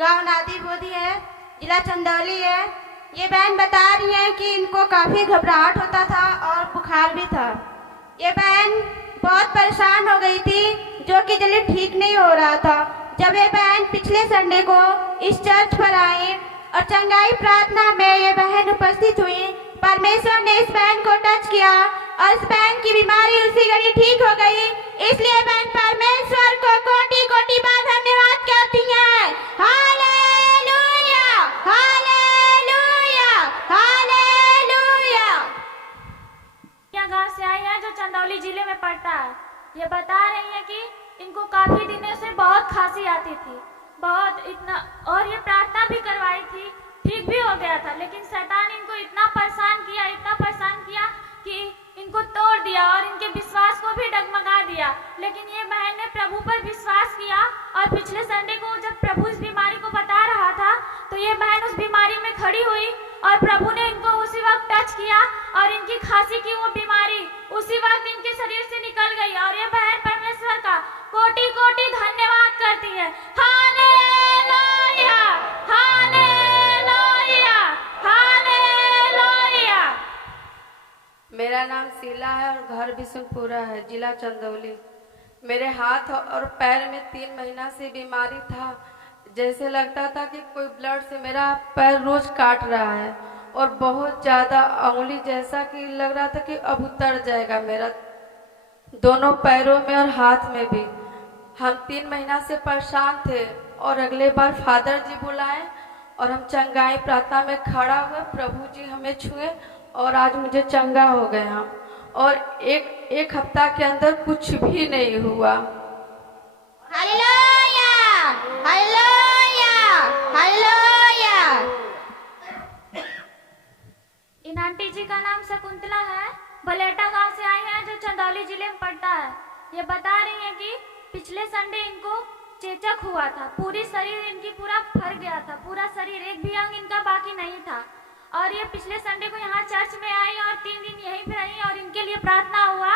गांव नादी बोधी है, जिला चंदौली है। ये बहन बता रही है कि इनको काफ़ी घबराहट होता था और बुखार भी था। ये बहन बहुत परेशान हो गई थी, जो कि जल्दी ठीक नहीं हो रहा था। जब ये बहन पिछले संडे को इस चर्च पर आई और चंगाई प्रार्थना में ये बहन उपस्थित हुई, परमेश्वर ने इस बहन को टच किया और इस बहन की बीमारी उसी घड़ी ठीक हो गई। इसलिए बहन परमेश्वर को कोटि कोटि बार धन्यवाद करती है। Hallelujah, hallelujah, hallelujah. यहाँ गांव से आई है जो चंदौली जिले में पड़ता है। ये बता रही है कि इनको काफी दिनों से बहुत खांसी आती थी, बहुत इतना, और ये प्रार्थना भी करवाई थी, ठीक भी हो गया था। लेकिन शैतान इनको इतना परेशान किया कि इनको तोड़ दिया और इनके विश्वास को भी डगमगा दिया। लेकिन ये बहन ने प्रभु पर विश्वास किया और पिछले संडे को जब प्रभु इस बीमारी को बता रहा था तो ये बहन उस बीमारी में खड़ी हुई और प्रभु ने इनको उसी वक्त टच किया और इनकी खांसी की वो बीमारी उसी वक्त इनके शरीर से निकल गई। और ये बहन परमेश्वर का कोटि कोटि धन्यवाद करती है। Hallelujah, hallelujah, hallelujah. मेरा नाम शीला है और घर बिशुनपुरा है, जिला चंदौली। मेरे हाथ और पैर में 3 महीना से बीमारी था। जैसे लगता था कि कोई ब्लड से मेरा पैर रोज काट रहा है और बहुत ज़्यादा उंगली जैसा कि लग रहा था कि अब उतर जाएगा मेरा, दोनों पैरों में और हाथ में भी। हम 3 महीना से परेशान थे और अगले बार फादर जी बुलाए और हम चंगाई प्रार्थना में खड़ा हुए, प्रभु जी हमें छुए और आज मुझे चंगा हो गया। और एक हफ्ता के अंदर कुछ भी नहीं हुआ। Hallelujah, hallelujah, hallelujah. इन आंटी जी का नाम शकुंतला है, बलेटा गांव से आई है जो चंदौली जिले में पड़ता है। ये बता रही है कि पिछले संडे इनको चेचक हुआ था, पूरी शरीर इनकी पूरा फर गया था, पूरा शरीर, एक भी अंग इनका बाकी नहीं था। और ये पिछले संडे को यहाँ चर्च में आई और 3 दिन यहीं पे रही और इनके लिए प्रार्थना हुआ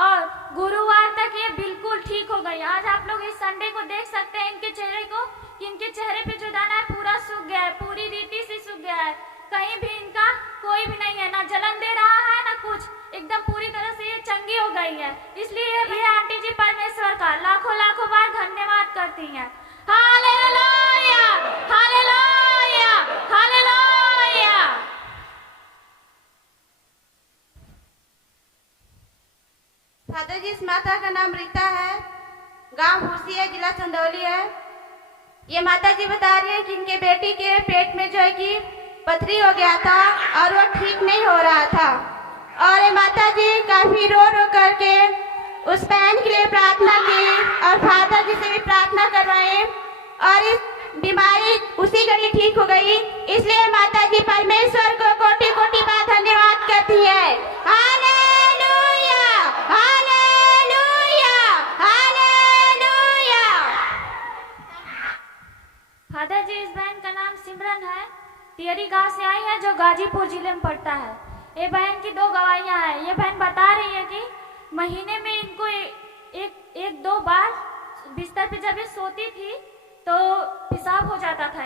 और गुरुवार तक ये बिल्कुल ठीक हो गई। आज आप लोग इस संडे को देख सकते हैं इनके चेहरे को कि इनके चेहरे पे जो दाना है पूरा सूख गया है, पूरी रीति से सूख गया है। कहीं भी इनका कोई भी नहीं है, ना जलन दे रहा है ना कुछ, एकदम पूरी तरह से ये चंगी हो गई है। इसलिए ये आंटी जी परमेश्वर का लाखों लाखों बार धन्यवाद करती हैं। Hallelujah, hallelujah, hallelujah. फादर जी, इस माता का नाम रीता है, गांव भूसी है, जिला चंदौली है। ये माता जी बता रही है कि इनके बेटी के पेट में जो है कि पथरी हो गया था और वो ठीक नहीं हो रहा था। और ये माता जी काफी रो रो करके उस बहन के लिए प्रार्थना की और फादर जी से भी प्रार्थना करवाए और इस बीमारी उसी घड़ी ठीक हो गई। इसलिए माता जी परमेश्वर को कोटि कोटि बार धन्यवाद करती है। Hallelujah, hallelujah, hallelujah. फादर जी, इस बहन का नाम सिमरन है, तियरी गांव से आई है जो गाजीपुर जिले में पड़ता है। ये बहन की 2 गवाहियां हैं। ये बहन बता रही है कि महीने में इनको एक 2 बार बिस्तर पे जब ये सोती थी तो पेशाब हो जाता था।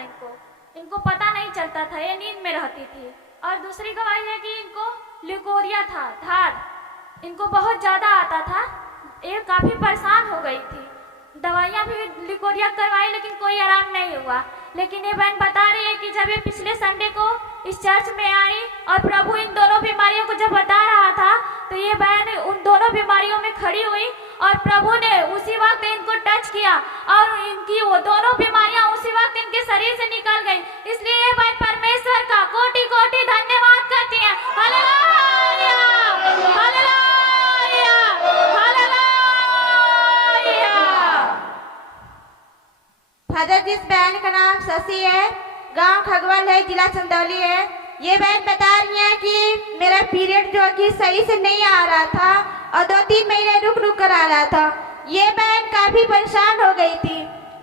इनको पता नहीं चलता था, ये नींद में रहती थी। और दूसरी गवाही है कि इनको लिकोरिया था, धार इनको बहुत ज्यादा आता था। ये काफी परेशान हो गई थी, दवाइयाँ भी लिकोरिया करवाई लेकिन कोई आराम नहीं हुआ। लेकिन ये बहन बता रही है कि जब ये पिछले संडे को इस चर्च में आई और प्रभु इन दोनों बीमारियों को जब बता रहा था तो ये बहन उन दोनों बीमारियों में खड़ी हुई और प्रभु ने उसी वक्त इनको टच किया और इनकी वो दोनों बीमारियां उसी वक्त इनके शरीर से निकल गई। इसलिए ये बहन परमेश्वर का कोटि कोटि धन्यवाद करती है। Hallelujah, hallelujah, hallelujah. फादर जी, इस बहन का नाम शशि है, गांव खगवल है, जिला चंदौली है। ये बहन बता रही है कि मेरा पीरियड जो कि सही से नहीं आ रहा था और 2-3 महीने रुक रुक कर आ रहा था। ये बहन काफी परेशान हो गई थी।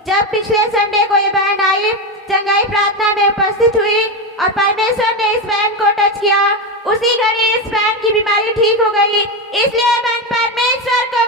जब पिछले संडे को ये बहन आई, चंगाई प्रार्थना में उपस्थित हुई और परमेश्वर ने इस बहन को टच किया, उसी घड़ी इस बहन की बीमारी ठीक हो गई। इसलिए बहन परमेश्वर को